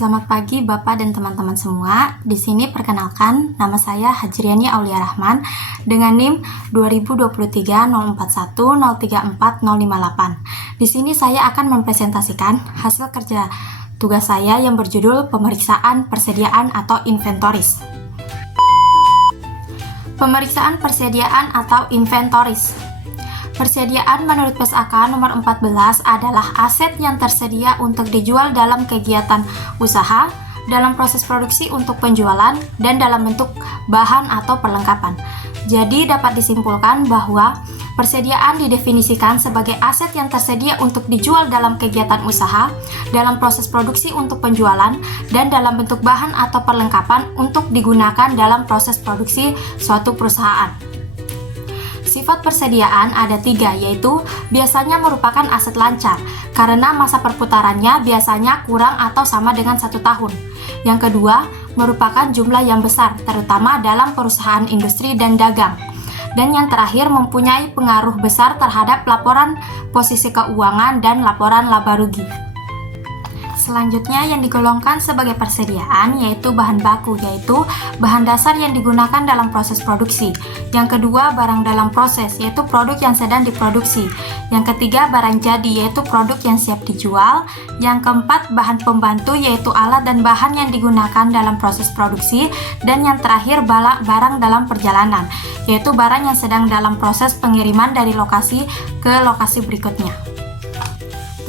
Selamat pagi Bapak dan teman-teman semua. Di sini perkenalkan, nama saya Hajriani Aulia Rahman dengan NIM 2023-041-034-058. Di sini saya akan mempresentasikan hasil kerja tugas saya yang berjudul Pemeriksaan Persediaan atau Inventoris. Pemeriksaan persediaan atau inventoris. Persediaan menurut PSAK nomor 14 adalah aset yang tersedia untuk dijual dalam kegiatan usaha, dalam proses produksi untuk penjualan, dan dalam bentuk bahan atau perlengkapan. Jadi dapat disimpulkan bahwa persediaan didefinisikan sebagai aset yang tersedia untuk dijual dalam kegiatan usaha, dalam proses produksi untuk penjualan, dan dalam bentuk bahan atau perlengkapan untuk digunakan dalam proses produksi suatu perusahaan. Sifat persediaan ada 3, yaitu biasanya merupakan aset lancar karena masa perputarannya biasanya kurang atau sama dengan 1 tahun. Yang kedua, merupakan jumlah yang besar, terutama dalam perusahaan industri dan dagang. Dan yang terakhir, mempunyai pengaruh besar terhadap laporan posisi keuangan dan laporan laba rugi. Selanjutnya yang digolongkan sebagai persediaan yaitu bahan baku, yaitu bahan dasar yang digunakan dalam proses produksi. Yang kedua, barang dalam proses, yaitu produk yang sedang diproduksi. Yang ketiga, barang jadi, yaitu produk yang siap dijual. Yang keempat, bahan pembantu, yaitu alat dan bahan yang digunakan dalam proses produksi. Dan yang terakhir, barang dalam perjalanan, yaitu barang yang sedang dalam proses pengiriman dari lokasi ke lokasi berikutnya.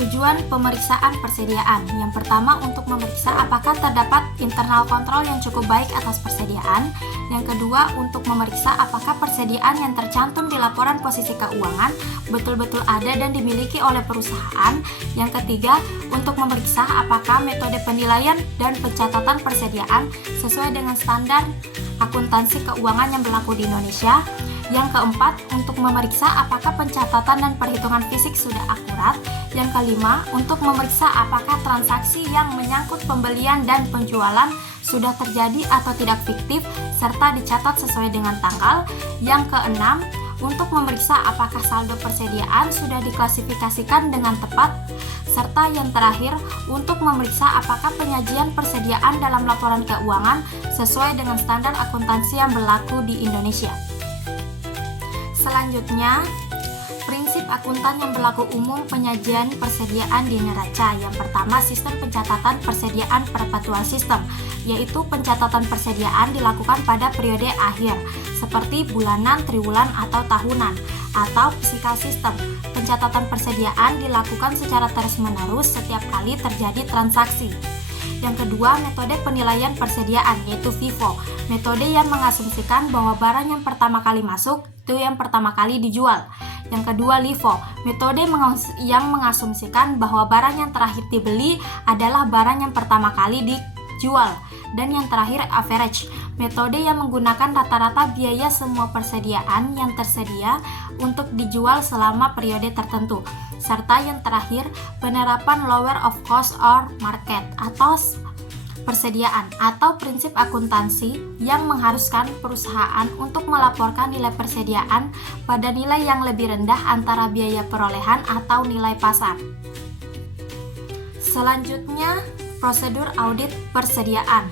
Tujuan pemeriksaan persediaan. Yang pertama, untuk memeriksa apakah terdapat internal kontrol yang cukup baik atas persediaan. Yang kedua, untuk memeriksa apakah persediaan yang tercantum di laporan posisi keuangan betul-betul ada dan dimiliki oleh perusahaan. Yang ketiga, untuk memeriksa apakah metode penilaian dan pencatatan persediaan sesuai dengan standar akuntansi keuangan yang berlaku di Indonesia. Yang keempat, untuk memeriksa apakah pencatatan dan perhitungan fisik sudah akurat. Yang kelima, untuk memeriksa apakah transaksi yang menyangkut pembelian dan penjualan sudah terjadi atau tidak fiktif, serta dicatat sesuai dengan tanggal. Yang keenam, untuk memeriksa apakah saldo persediaan sudah diklasifikasikan dengan tepat. Serta yang terakhir, untuk memeriksa apakah penyajian persediaan dalam laporan keuangan sesuai dengan standar akuntansi yang berlaku di Indonesia. Selanjutnya, prinsip akuntan yang berlaku umum penyajian persediaan di neraca. Yang pertama, sistem pencatatan persediaan perpetual system, yaitu pencatatan persediaan dilakukan pada periode akhir, seperti bulanan, triwulan, atau tahunan. Atau physical system, pencatatan persediaan dilakukan secara terus-menerus setiap kali terjadi transaksi. Yang kedua, metode penilaian persediaan, yaitu FIFO, metode yang mengasumsikan bahwa barang yang pertama kali masuk itu yang pertama kali dijual. Yang kedua, LIFO, metode yang mengasumsikan bahwa barang yang terakhir dibeli adalah barang yang pertama kali dijual. Dan yang terakhir, average, metode yang menggunakan rata-rata biaya semua persediaan yang tersedia untuk dijual selama periode tertentu. Serta yang terakhir, penerapan lower of cost or market atau persediaan atau prinsip akuntansi yang mengharuskan perusahaan untuk melaporkan nilai persediaan pada nilai yang lebih rendah antara biaya perolehan atau nilai pasar. Selanjutnya, prosedur audit persediaan.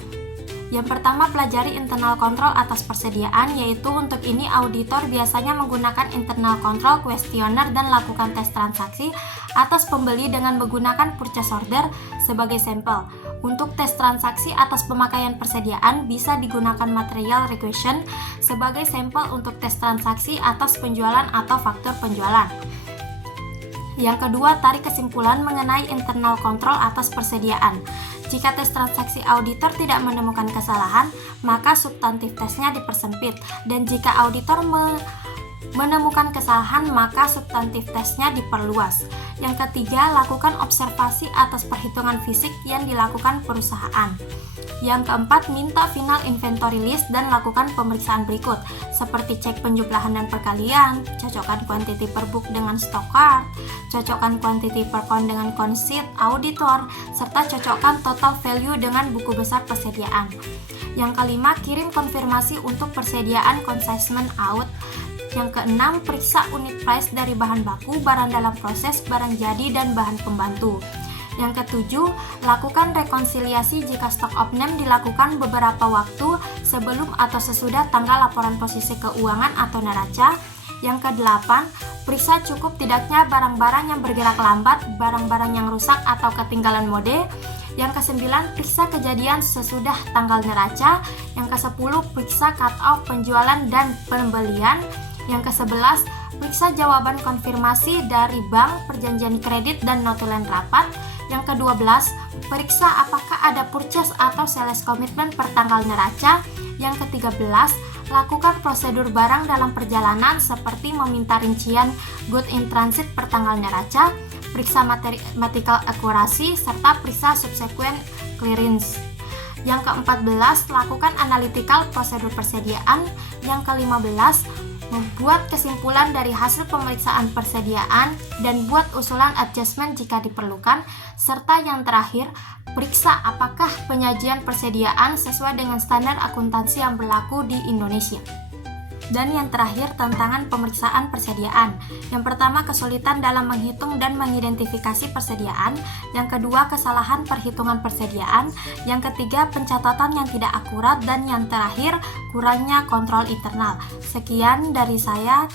Yang pertama, pelajari internal control atas persediaan, yaitu untuk ini auditor biasanya menggunakan internal control questionnaire dan lakukan tes transaksi atas pembeli dengan menggunakan purchase order sebagai sampel. Untuk tes transaksi atas pemakaian persediaan bisa digunakan material requisition sebagai sampel untuk tes transaksi atas penjualan atau faktur penjualan. Yang kedua, tarik kesimpulan mengenai internal control atas persediaan. Jika tes transaksi auditor tidak menemukan kesalahan, maka substantif tesnya dipersempit, dan jika auditor menemukan kesalahan, maka substantif tesnya diperluas. Yang ketiga, lakukan observasi atas perhitungan fisik yang dilakukan perusahaan. Yang keempat, minta final inventory list dan lakukan pemeriksaan berikut, seperti cek penjumlahan dan perkalian, cocokkan quantity per book dengan stock card, cocokkan quantity per count dengan count sheet auditor, serta cocokkan total value dengan buku besar persediaan. Yang kelima, kirim konfirmasi untuk persediaan consignment out. Yang keenam, periksa unit price dari bahan baku, barang dalam proses, barang jadi, dan bahan pembantu. Yang ketujuh, lakukan rekonsiliasi jika stok of name dilakukan beberapa waktu sebelum atau sesudah tanggal laporan posisi keuangan atau neraca. Yang kedelapan, periksa cukup tidaknya barang-barang yang bergerak lambat, barang-barang yang rusak atau ketinggalan mode. Yang kesembilan, periksa kejadian sesudah tanggal neraca. Yang kesepuluh, periksa cut-off penjualan dan pembelian. Yang kesebelas, periksa jawaban konfirmasi dari bank, perjanjian kredit, dan notulen rapat. Yang ke-12, periksa apakah ada purchase atau sales commitment per tanggal neraca. Yang ke-13, lakukan prosedur barang dalam perjalanan seperti meminta rincian good in transit per tanggal neraca, periksa mathematical accuracy, serta periksa subsequent clearance. Yang ke-14, lakukan analytical prosedur persediaan. Yang ke-15, membuat kesimpulan dari hasil pemeriksaan persediaan dan buat usulan adjustment jika diperlukan. Serta yang terakhir, periksa apakah penyajian persediaan sesuai dengan standar akuntansi yang berlaku di Indonesia. Dan yang terakhir, tantangan pemeriksaan persediaan. Yang pertama, kesulitan dalam menghitung dan mengidentifikasi persediaan. Yang kedua, kesalahan perhitungan persediaan. Yang ketiga, pencatatan yang tidak akurat. Dan yang terakhir, kurangnya kontrol internal. Sekian dari saya.